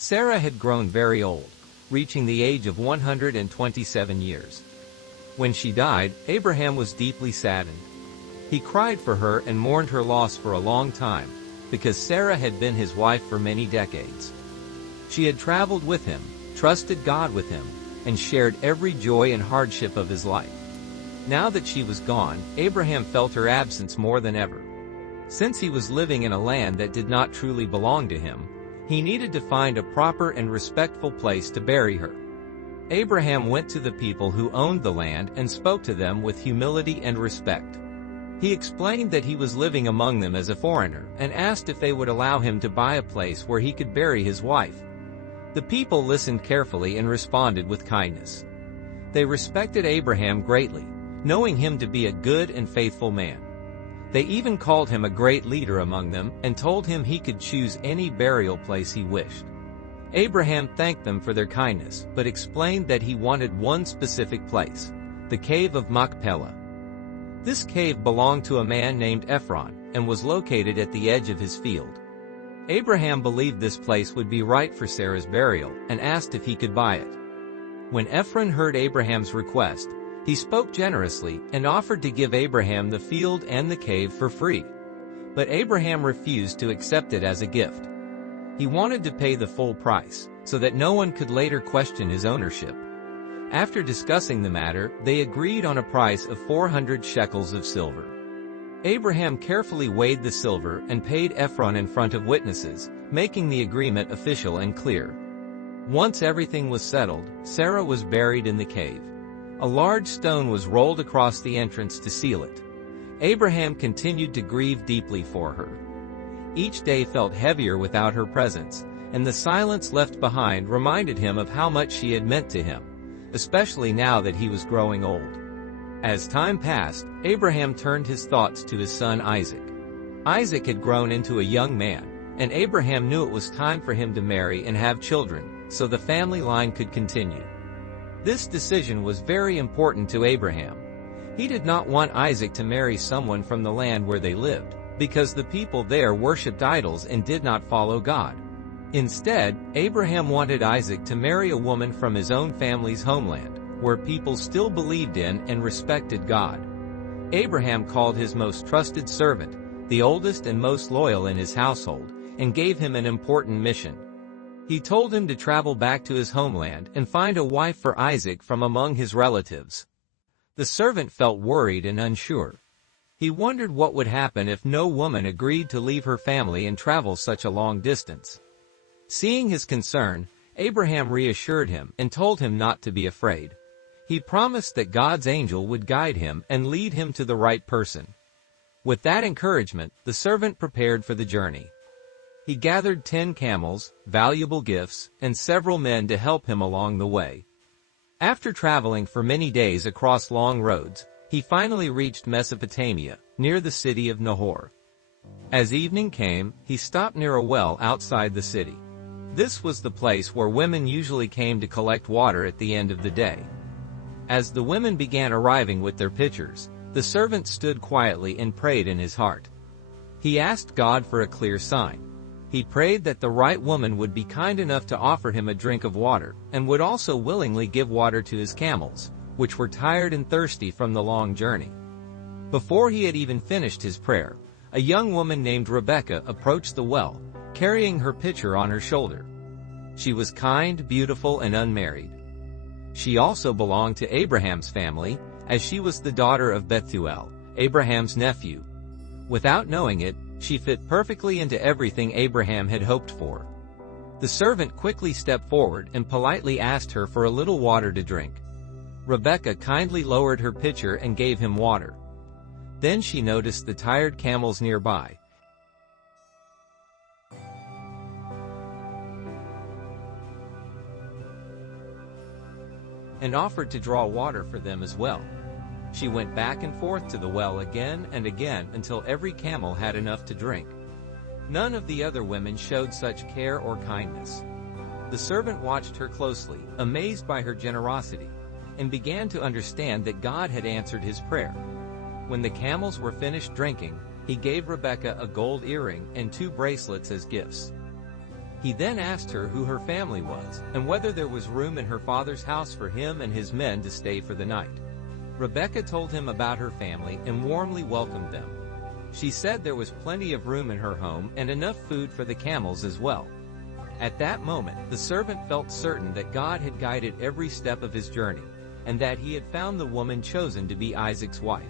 Sarah had grown very old, reaching the age of 127 years. When she died, Abraham was deeply saddened. He cried for her and mourned her loss for a long time, because Sarah had been his wife for many decades. She had traveled with him, trusted God with him, and shared every joy and hardship of his life. Now that she was gone, Abraham felt her absence more than ever. Since he was living in a land that did not truly belong to him, he needed to find a proper and respectful place to bury her. Abraham went to the people who owned the land and spoke to them with humility and respect. He explained that he was living among them as a foreigner and asked if they would allow him to buy a place where he could bury his wife. The people listened carefully and responded with kindness. They respected Abraham greatly, knowing him to be a good and faithful man. They even called him a great leader among them and told him he could choose any burial place he wished. Abraham thanked them for their kindness, but explained that he wanted one specific place, the cave of Machpelah. This cave belonged to a man named Ephron and was located at the edge of his field. Abraham believed this place would be right for Sarah's burial and asked if he could buy it. When Ephron heard Abraham's request, he spoke generously and offered to give Abraham the field and the cave for free. But Abraham refused to accept it as a gift. He wanted to pay the full price, so that no one could later question his ownership. After discussing the matter, they agreed on a price of 400 shekels of silver. Abraham carefully weighed the silver and paid Ephron in front of witnesses, making the agreement official and clear. Once everything was settled, Sarah was buried in the cave. A large stone was rolled across the entrance to seal it. Abraham continued to grieve deeply for her. Each day felt heavier without her presence, and the silence left behind reminded him of how much she had meant to him, especially now that he was growing old. As time passed, Abraham turned his thoughts to his son Isaac. Isaac had grown into a young man, and Abraham knew it was time for him to marry and have children, so the family line could continue. This decision was very important to Abraham. He did not want Isaac to marry someone from the land where they lived, because the people there worshipped idols and did not follow God. Instead, Abraham wanted Isaac to marry a woman from his own family's homeland, where people still believed in and respected God. Abraham called his most trusted servant, the oldest and most loyal in his household, and gave him an important mission. He told him to travel back to his homeland and find a wife for Isaac from among his relatives. The servant felt worried and unsure. He wondered what would happen if no woman agreed to leave her family and travel such a long distance. Seeing his concern, Abraham reassured him and told him not to be afraid. He promised that God's angel would guide him and lead him to the right person. With that encouragement, the servant prepared for the journey. He gathered 10 camels, valuable gifts, and several men to help him along the way. After traveling for many days across long roads, he finally reached Mesopotamia, near the city of Nahor. As evening came, he stopped near a well outside the city. This was the place where women usually came to collect water at the end of the day. As the women began arriving with their pitchers, the servant stood quietly and prayed in his heart. He asked God for a clear sign. He prayed that the right woman would be kind enough to offer him a drink of water, and would also willingly give water to his camels, which were tired and thirsty from the long journey. Before he had even finished his prayer, a young woman named Rebekah approached the well, carrying her pitcher on her shoulder. She was kind, beautiful, and unmarried. She also belonged to Abraham's family, as she was the daughter of Bethuel, Abraham's nephew. Without knowing it, she fit perfectly into everything Abraham had hoped for. The servant quickly stepped forward and politely asked her for a little water to drink. Rebekah kindly lowered her pitcher and gave him water. Then she noticed the tired camels nearby, and offered to draw water for them as well. She went back and forth to the well again and again until every camel had enough to drink. None of the other women showed such care or kindness. The servant watched her closely, amazed by her generosity, and began to understand that God had answered his prayer. When the camels were finished drinking, he gave Rebekah a gold earring and 2 bracelets as gifts. He then asked her who her family was, and whether there was room in her father's house for him and his men to stay for the night. Rebekah told him about her family and warmly welcomed them. She said there was plenty of room in her home and enough food for the camels as well. At that moment, the servant felt certain that God had guided every step of his journey, and that he had found the woman chosen to be Isaac's wife.